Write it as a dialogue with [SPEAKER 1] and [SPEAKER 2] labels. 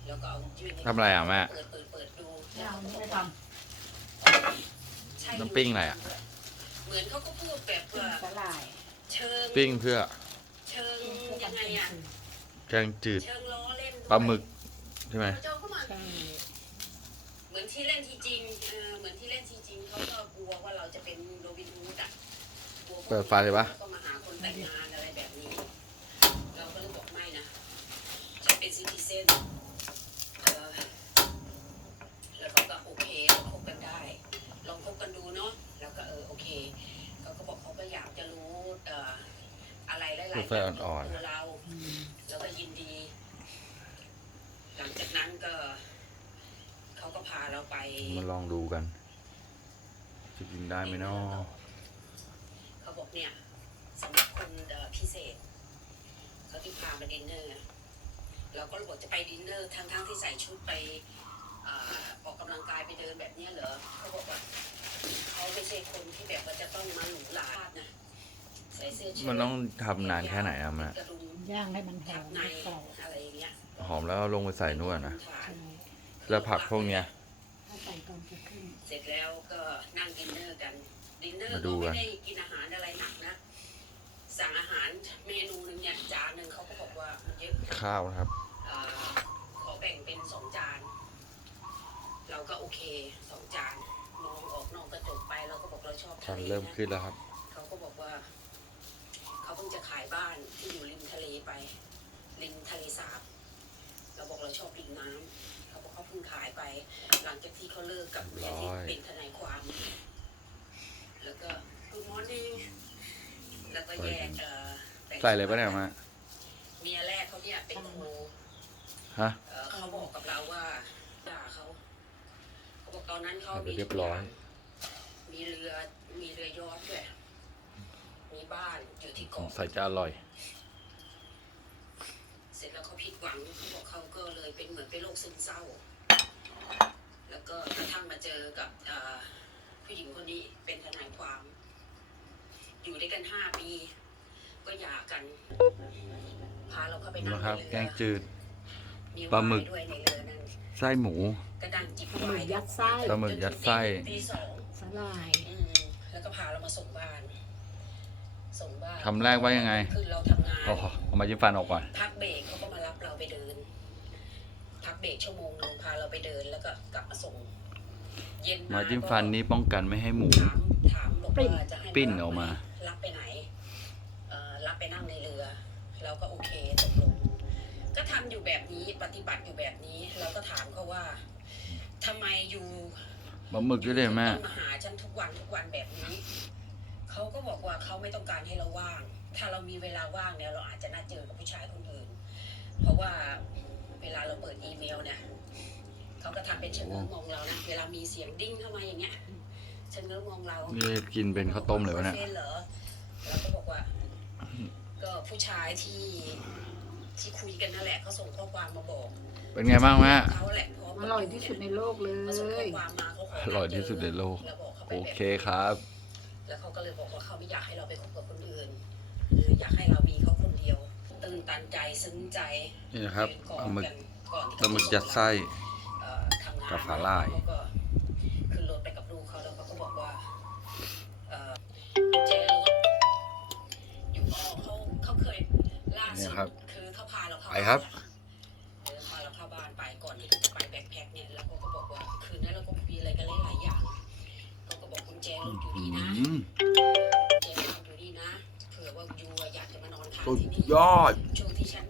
[SPEAKER 1] แล้วก็เอายื่น
[SPEAKER 2] ทำอะไรอ่ะแม่
[SPEAKER 1] เปิดดู
[SPEAKER 3] ไม่ท
[SPEAKER 1] ใช่
[SPEAKER 2] น้ำปิ้งอะไรอ่ะ
[SPEAKER 1] เหมือนเขาก็พูดแบบว่า
[SPEAKER 3] ำสลาย
[SPEAKER 1] เชิง
[SPEAKER 2] ปิ้งเพื่อ
[SPEAKER 1] เชิงยังไงอ่ะ
[SPEAKER 2] แกงจืด
[SPEAKER 1] เชิงล้อเล่นด้วย
[SPEAKER 2] ปลาหมึกใช่ไหม
[SPEAKER 1] เขาเจ้าเข้ามา
[SPEAKER 3] ใช่
[SPEAKER 1] เหมือนที่เล่นทีจริงเหมือนที่เล่นทีจริงเขาก็กลัวว่าเราจะเป็นโรบินฮูดอ่ะกลัว
[SPEAKER 2] เปิดไฟเลยปะ
[SPEAKER 1] ก็มาหาคนแต่งงานอะไรแบบนี้ เราก็เลยบอกไม่นะฉันเป็นซิติเซนแล้วเขาก็โอเคเราคบกันได้ ลองคบกันดูเนาะแล้วก็โอเคเขาก็บอกเขาก็อยากจะรู้อะไรหลายๆอย่าง
[SPEAKER 2] ไฟอ่อนๆ
[SPEAKER 1] ตัวเราแล้วก็ยินดี หลังจากนั้นก็เขาก็พาเราไป
[SPEAKER 2] มาลองดูกัน จะกินได้ไหมเนาะ
[SPEAKER 1] เขาบอกเนี่ยสำหรับคนพิเศษเขาที่พามาดินเนอร์เราก็บอกจะไปดินเนอร์ทั้งที่ใส่ชุดไปออกกำลังกายไปเดินแบบนี้เหรอเขาบอกว่าเขาไม่ใช่คนที่แบบว่าจะต้องมาหรูหรานะใส่เสื้อเชิ้ต
[SPEAKER 2] มันต้องทำนานแค่ไหนอะแม่
[SPEAKER 1] กระดุม
[SPEAKER 3] ย่างให้มันหอ
[SPEAKER 1] ทับ
[SPEAKER 3] ม
[SPEAKER 1] ใน
[SPEAKER 3] กรอบ
[SPEAKER 1] อะไรอย่างเงี้ย
[SPEAKER 2] หอมแล้วเอาลงไปใส่นวดนะ
[SPEAKER 3] ใช่
[SPEAKER 2] แล้วผักพวกเนี้ย
[SPEAKER 3] ถ้าใส่ก่อนจะขึ้น
[SPEAKER 1] เสร็จแล้วก็นั่งดินเนอร์กันดินเนอร์
[SPEAKER 2] มาดู
[SPEAKER 1] ก็
[SPEAKER 2] กัน
[SPEAKER 1] ไม่ได้กินอาหารอะไรหนักนะสั่งอาหารเมนูหนึ่งเนี่ยจานหนึ่งเขาก็บอกว่ามันเยอะ
[SPEAKER 2] ข้าวนะครับ
[SPEAKER 1] ขอแบ่งเป็น2 จาน เราก็โอเค2 จานมองออกนอกกระจกไปเราก็บอกเราชอบ
[SPEAKER 2] ชั
[SPEAKER 1] ทะ
[SPEAKER 2] น
[SPEAKER 1] เล
[SPEAKER 2] เริ่ม
[SPEAKER 1] นะ
[SPEAKER 2] ขึ้นแล้วครับ
[SPEAKER 1] เขาก็บอกว่าเขาเพิ่งจะขายบ้านที่อยู่ริมทะเลไปริมทะเลสาบเราบอกเราชอบริมน้ำเขาบอกเขาเพิ่งขายไป หลังจากที่เขาเลิกกับเมียที่เป็นทนายความ แล้วก็good morning แล้วก็แยกแบ่ง
[SPEAKER 2] ใส่เลยปะเนี่ยมา
[SPEAKER 1] เมียแรกเขาเนี่ยเป็นครู
[SPEAKER 2] ฮะ
[SPEAKER 1] เขาบอกกับเราว่าด่าเขาบอกตอนนั้นเขา
[SPEAKER 2] ใส่ไปเรียบร้อย
[SPEAKER 1] มีเรือยอชต์ด้วยมีบ้านอยู่ที่เกาะ
[SPEAKER 2] ใส่จะอร่อย
[SPEAKER 1] เสร็จแล้วเขาผิดหวังเขาบอกเขาก็เลยเป็นเหมือนเป็นโรคซึมเศร้า แล้วก็กระทั่งมาเจอกับผู้หญิงคนนี้เป็นทนายความ อยู่ด้วยกัน5 ปี ก็หย่ากันพาเราเข้าไปนั่ง
[SPEAKER 2] นะครับ
[SPEAKER 1] ใน
[SPEAKER 2] แก
[SPEAKER 1] เรื
[SPEAKER 2] งจืด
[SPEAKER 1] มี
[SPEAKER 2] ปลาหมึก
[SPEAKER 1] ไวน์ด้วยในเรือนั่น
[SPEAKER 2] ไส้หมู
[SPEAKER 1] กระดังจิบ
[SPEAKER 3] ปลาห
[SPEAKER 1] ไว
[SPEAKER 3] มึก
[SPEAKER 1] น์
[SPEAKER 3] ยัดไส้
[SPEAKER 2] ปลาหมึกยัดไส้
[SPEAKER 1] ตี 2
[SPEAKER 3] สลาย
[SPEAKER 1] แล้วก็พาเรามาส่งบ้าน ส่งบ้าน
[SPEAKER 2] คำแรกว่ายังไง
[SPEAKER 1] คือเราทำงาน
[SPEAKER 2] โอ้โหเอามาจิ้มฟันออกก่อน
[SPEAKER 1] พักเบรกเขาก็มารับเราไปเดิน พักเบรกชั่วโมงนึงพาเราไปเดินแล้วก็กลับมาส่ง เย็น
[SPEAKER 2] มาจิ้มฟันนี้ป้องกันไม่ให้หมู
[SPEAKER 1] ถามบอกว่าจะให้
[SPEAKER 2] ปิ้นออกมา
[SPEAKER 1] รับไปไหนรับไปนั่งในเรือ เราก็โอเคตกลงก็ทำอยู่แบบนี้ปฏิบัติอยู่แบบนี้ เราก็ถามเขาว่าทำไมอยู่
[SPEAKER 2] ปลาหมึกด้วยเลยแม่
[SPEAKER 1] ต้องมาหาฉันทุกวันแบบนี้เขาก็บอกว่าเขาไม่ต้องการให้เราว่าง ถ้าเรามีเวลาว่างเนี่ยเราอาจจะนัดเจอกับผู้ชายคนอื่น เพราะว่าเวลาเราเปิดอีเมลเนี่ยเขาก็ทำเป็นเชิงเงื้อมองเรานะเวลามีเสียงดิ้งเข้ามาอย่างเงี้ยเชิงเงื้อมองเรา
[SPEAKER 2] นี่กินเป็นข้าวต้มเลยวะเนี่ย
[SPEAKER 1] เหรอเราก็บอกว่า ก็ผู้ชายที่คุยกันนั่นแหละเขาส่งข้อความมาบอก
[SPEAKER 2] เป็นไงบ้างแม่
[SPEAKER 1] เขาแหละพ
[SPEAKER 3] อร่อยที่สุดในโลกเล
[SPEAKER 1] เขาส่งข้
[SPEAKER 3] ย
[SPEAKER 1] อความมาเขาข
[SPEAKER 2] อร่อยที่สุดในโลก
[SPEAKER 1] เราบอกเขาไป
[SPEAKER 2] โอ
[SPEAKER 1] แบบ
[SPEAKER 2] เคครับ
[SPEAKER 1] แล้วเขาก็เลยบอกว่าเขาไม่อยากให้เราไปคบกับคนอื่นอยากให้เรามีเขาคนเดียวตื่นตันใจซึ้งใจ
[SPEAKER 2] นี่นะครับ
[SPEAKER 1] ยืนกอ
[SPEAKER 2] ป
[SPEAKER 1] ด
[SPEAKER 2] ลาหมึก
[SPEAKER 1] กันก่อนที่
[SPEAKER 2] ปลาหมึกยัดไส้
[SPEAKER 1] ทำงาน
[SPEAKER 2] กับสาหร่าย
[SPEAKER 1] เขก็ขึ้นรถไปกับลูกเขาแล้วเขาก็บอกว่าเจรถอยู่เขาเคยล่า
[SPEAKER 2] นี่
[SPEAKER 1] สุด
[SPEAKER 2] ครับ
[SPEAKER 1] คือเขาพาเราเข้า
[SPEAKER 2] ไปครับ
[SPEAKER 1] พาเราเข้าบ้านไปก่อนที่จะไปแบ็คแพ็คเนี่ยแล้วเขาก็บอกว่าคืนนั้นเราก็คุยอะไรกันหลายๆอย่างเขาก็บอกกุญแจรถอยู่นี่นะ
[SPEAKER 2] อืม
[SPEAKER 1] เจนอยู่นี่นะเผื่อว่ายูอยากจะมานอนค้าง
[SPEAKER 2] สุด
[SPEAKER 1] ที่นี่
[SPEAKER 2] ยอด
[SPEAKER 1] ช่วงที่ฉัน